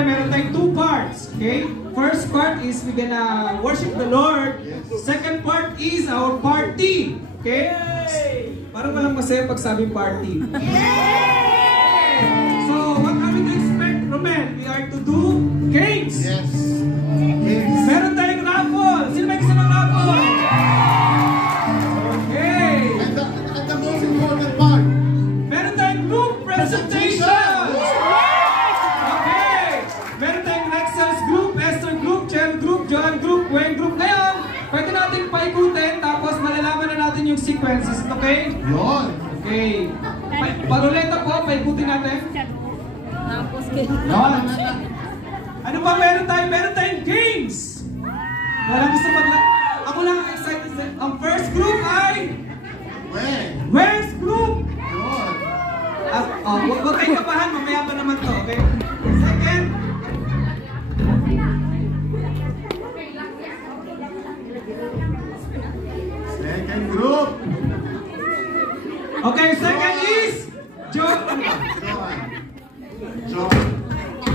Siyempre, meron tayong 2 parts. Okay? First part is we're gonna worship the Lord. Second part is our party. Okay? Parang walang masaya pag sabing party. So, what are we to expect, Romel? We are to do games. Yes. Games. Meron tayong raffle. Sino may gusto ng raffle? Okay. And the most important part. Meron tayong group presentation. Okay. Meron tayong Rexel's group, Esther group, Chen group, Joan group, Wayne group. Ngayon, pwede natin paikutin tapos malalaman na natin yung sequences. Okay? Yun. Okay. Paruleta po, paikutin natin. Yun. Ano ba meron tayo? Meron tayong games. Walang gusto ako lang excited. Ang first group ay Where's group? Yun. Huwag kayo kapahan, mamaya pa naman to, okay? Second. Second group. Okay, second is John.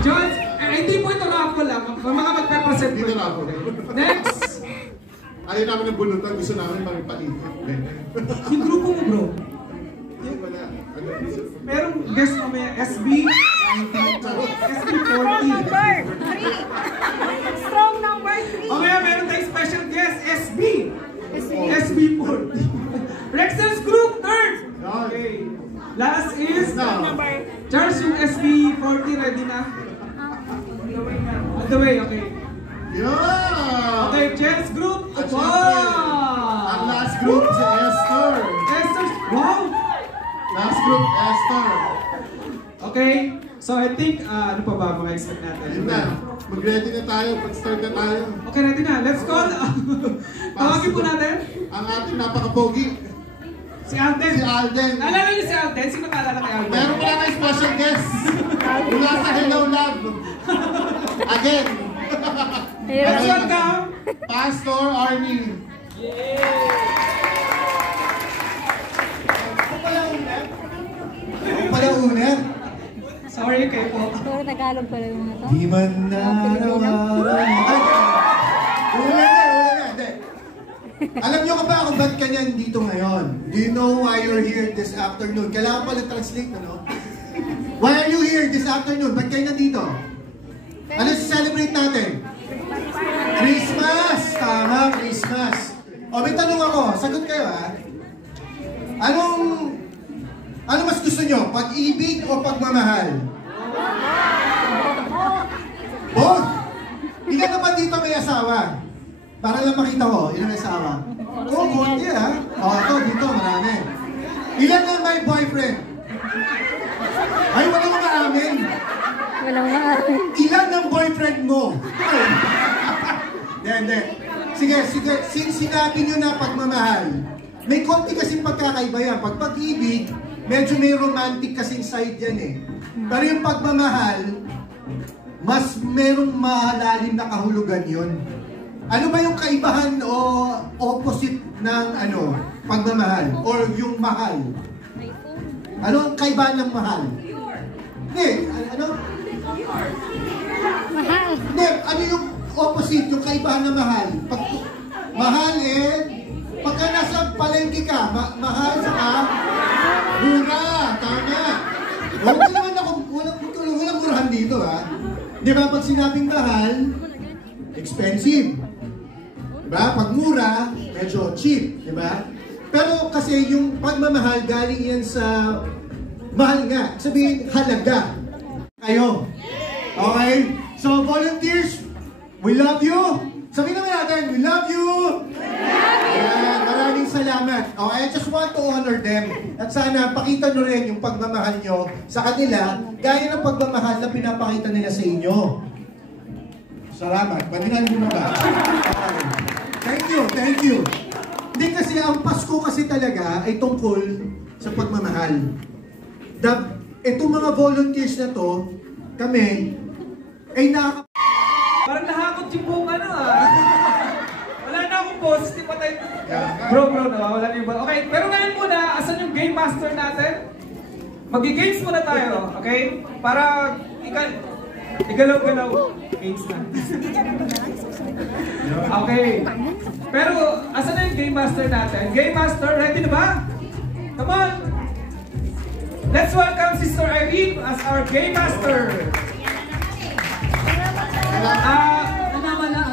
John, hindi po ito raffle lang. Mga magpe-present po. Dito raffle. Next. Ayaw namin ng bunutan, gusto namin magpalit. Yung grupo mo, bro. Wala. Merong guest mamaya, SB 40. Strong number 3. Okay, meron tayong special guest, SB 40. Rexel's group, third. Okay. Last is Charles, yung SB 40, ready na? On the way, okay. Yeah! Okay, Jen's group. At Wow! syempre, ang last group si Esther. Esther's, wow! Last group, Esther. Okay, so I think, ano pa ba mga expect natin? Yun na. Mag-ready na tayo, pag-start na tayo. Okay, ready na. Let's call. Tawagin po natin. Ang ating napaka-pogi. Si Alden. Si Alden. Naalala niyo si Alden? Sino naalala kay Alden? Meron pa tayong special guest. Mula sa Hello Love. Again. Let's welcome Pastor Arnie. Ako pala uner. Sorry kayo po. Pero Tagalog pala yung mga to. Di man narawaran. Ay! Ulan na. Hindi. Alam niyo ka ba kung ba't ka niyan dito ngayon? Do you know why you're here this afternoon? Kailangan pala translate, ano? Why are you here this afternoon? Ba't kayo nandito? Ano celebrate natin? Christmas! Tama, Christmas. O, may tanong ako. Sagot kayo, ha? Ano mas gusto nyo? Pag-ibig o pagmamahal? Both! Ilan naman dito may asawa? Para lang makita ko, ilan may asawa? Oo, konti ha? O, ito, dito, marami. Ilan na may boyfriend? Ay, wala mga amin. Walang maaari. Ilan ng boyfriend mo? Hindi. Sige, since sinabi nyo na pagmamahal, may konti kasing pagkakaiba yan. Pag pag-ibig, medyo may romantic kasing side yan eh. Pero yung pagmamahal, mas merong mahalalim na kahulugan yun. Ano ba yung kaibahan o opposite ng pagmamahal? Or yung mahal? Ano ang kaibahan ng mahal? Hindi, ano? Mahal. Hindi, ano yung opposite, yung kaibahan ng mahal? Mahal pagka nasa palengke ka, mahal ka, mura, tama. Huwag naman ako, walang murahan dito ha. Di ba, pag sinabing mahal, expensive. Diba? Pag mura, medyo cheap. Diba? Pero kasi yung pagmamahal, galing yan sa mahal nga. Sabihin, halaga. Kayo. Okay? So, volunteers, we love you. Sabihin naman natin, we love you. Ayan, maraming salamat. Okay, I just want to honor them. At sana, pakita nyo rin yung pagmamahal nyo sa kanila, gaya ng pagmamahal na pinapakita nila sa inyo. Salamat. Bandingan nyo na ba? Okay. Thank you. Hindi kasi, ang Pasko kasi talaga ay tungkol sa pagmamahal. Itong mga volunteers na to, kami, ay Parang nahakot yung buong Wala na akong post, di pa tayo. Bro, nawawala na yung ball. Okay, pero ngayon muna, asan yung game master natin? Mag-games muna tayo, okay? Para Igalaw-galaw. Games na. Okay. Pero, asan na yung Game Master natin? Game Master, ready na ba? Come on! Let's welcome Sister Irene as our Game Master.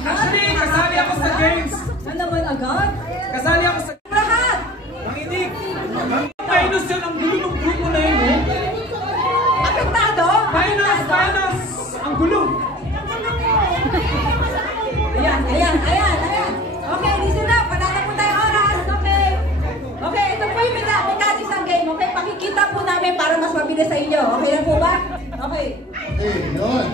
Actually, kasali ako sa games. naman agad? Kasali ako sa... Lahat! Manginig! Minus yan ang gulo ng grupo na yun, eh. Apektado? Minus! Ang gulo! Ayan. Okay, listen up. Panata po tayo oras. Okay. Okay, ito po yung mechanics ng game. Okay, pakikita po namin para mas mabilis sa inyo. Okay na po ba? Okay. Yun.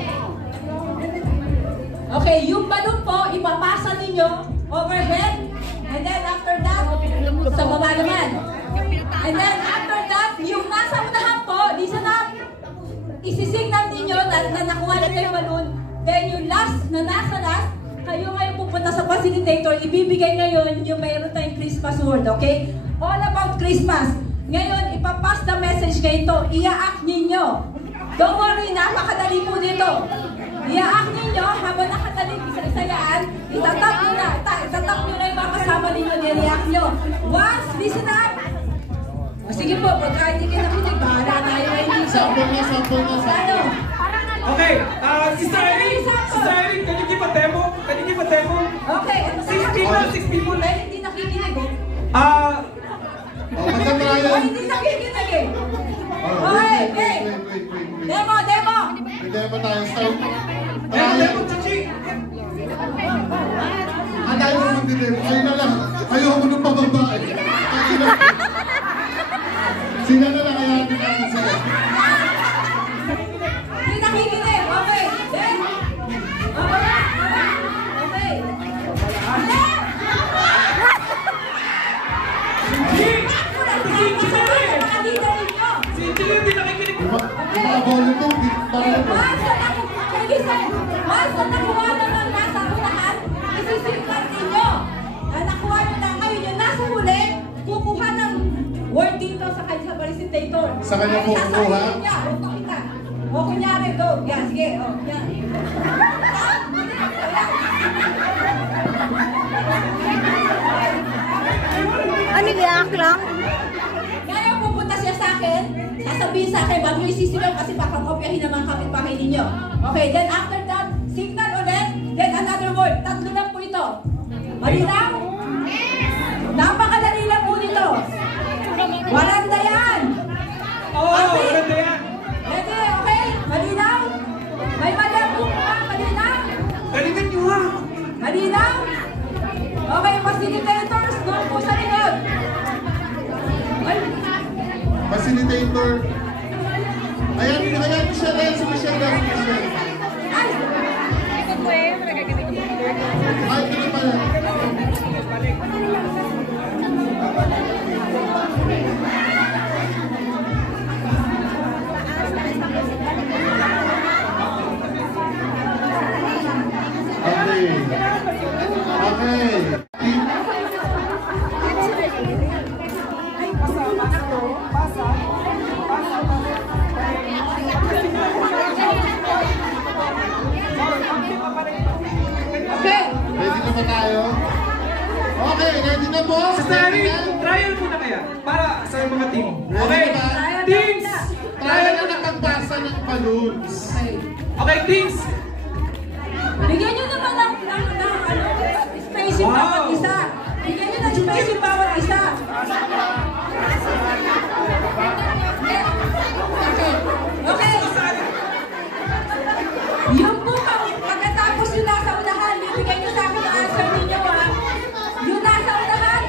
Okay, yung balon po, ipapasa ninyo overhead. And then after that, sa baba naman. And then after that, yung nasa unahan po, listen up. Isisignal ninyo na nakuha ninyo yung balon. Then yung last, na nasa last, kayo ngayon pupunta sa facilitator, ibibigay ngayon yung mayroon tayong Christmas word, okay? All about Christmas. Ngayon, ipapass the message kayo ito. Ia-act ninyo. Don't worry, napakadali po dito. I-act ninyo, habang nakadali isa-isa yan, itatap nyo na yung mga kasama ninyo, i-react nyo. Once, listen up. O sige po, pagka hindi kayo nakinig, bahala na yung Sample na. Ano? Okay, Sister Irene, can you give a demo? Okay, 6 people. Dahil hindi nakikinig eh. Magandang Hindi nakikinig eh. Okay, okay. Demo! Demo tayo. Start. Demo, Chichi! Tayo mo mag-demo. Ayun na lang. Ayoko nung pababa eh. Sila na lang kaya natin sila. Hindi nakikinig. Okay. Then. Okay. Si Chichi hindi nakikinig. Mga bolo to. Once na nakuha na ng nasa unahan, isisimpan ninyo. Na nakuha nyo na ngayon yung nasa huli, kukuha ng word dito sa kanya sa facilitator. Sa kanya po kukuha? Huwag pakita. O kunyari, go. Yan, sige. O, yan. Ano react lang? Ngayon pupunta siya sa akin, sasabihin sa akin, bago isisigaw kasi papakopyahin naman kapitbahay ninyo. Okay, then after that, signal ulit, then another word. Tatlo lang po ito. Malinaw? Napakadali lang po nito. Walang dayan. Maganda yan. Ready? Okay? Malinaw? May malabong pa. Malinaw? Galingan nyo ha. Malinaw? Okay, facilitators, doon po sa likod. Facilitator. Ayan, Michelle. Si Michelle. Ay! Ay, ito na pala. Okay. Okay. Ready na ba tayo? Okay, ready na po? Sister Irene, trial muna kaya. Para sa mga team. Okay, Ready ba? teams! Tayo na nakagbasa ng balloons. Okay, teams! Bigyan nyo naman ng space yung bawat isa. Bigyan nyo ng space yung bawat isa. Okay. Yung po, pagkatapos yung nasa unahan, bibigyan nyo sa akin ang answer ninyo ha. Yung nasa unahan,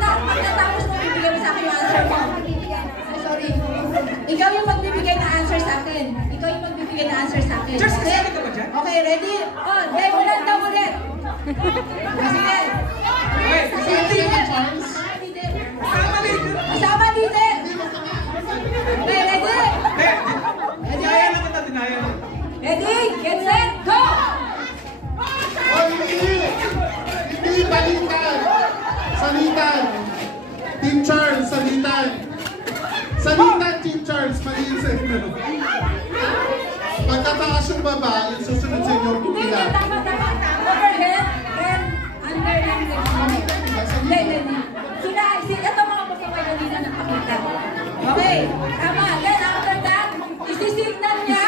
pagkatapos mo bibigyan mo sa akin yung answer mo. Sorry. Ikaw yung magbibigay na answer sa akin. Just Okay? kasali ka ba dyan? Okay, ready? On, demo lang daw ulit. Sige. Okay, Sige. Kasama leader. Okay, ready? Dinaya lang kita, dinaya lang. Ready? Get set, go! Oh, hindi balitan. Salitan. Team Charles, salitan. Salitan, Team Charles. Mali yung sa'yo. Pagkataas yung baba, yung susunod sa inyo, Hindi, pila. tama. Overhead and under lang. Hindi. Ito mga pasaway kanina nakakita. Okay, tama. Then after that, isi-signal niya.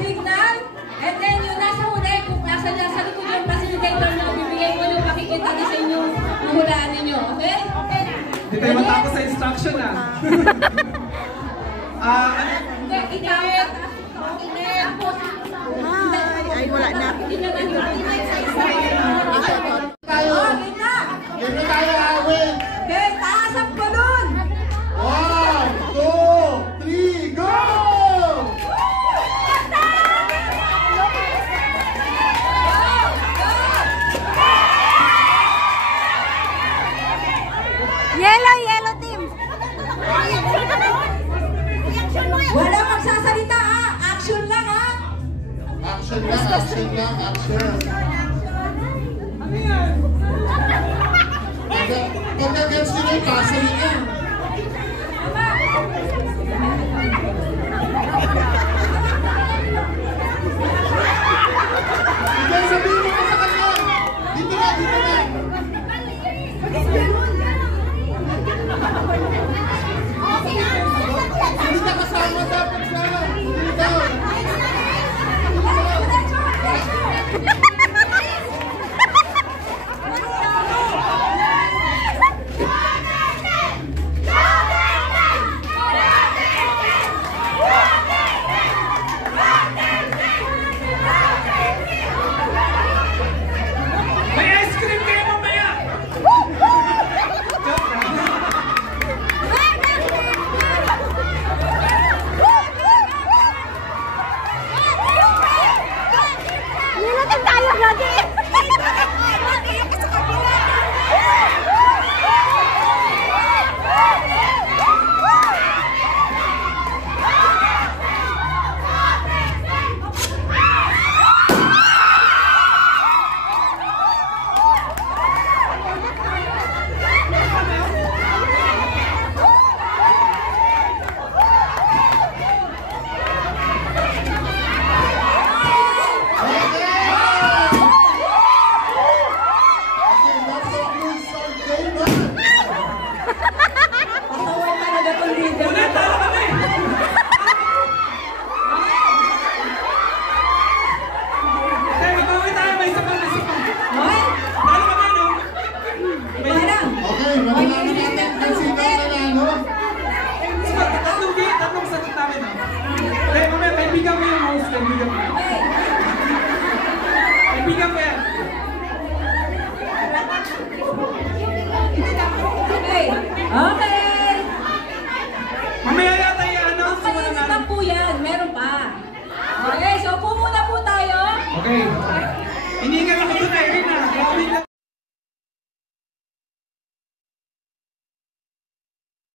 Signal. And then yung nasa huli, kung nasa niya sa likod yung facilitator na bibigay mo yung makikita niya sa inyo mahulaan ninyo. Okay? Hindi tayo matapos sa instruction ah. Hindi, ikaw. Tapos, Ay, wala na. hindi na Tayo. Yan na tayo, awin. Okay, taas ang balon. 1, 2, 3, go! Yellow team. Wala magsasalita ha. Action lang ha. Action lang, action. Pag-against nyo yung castle niya.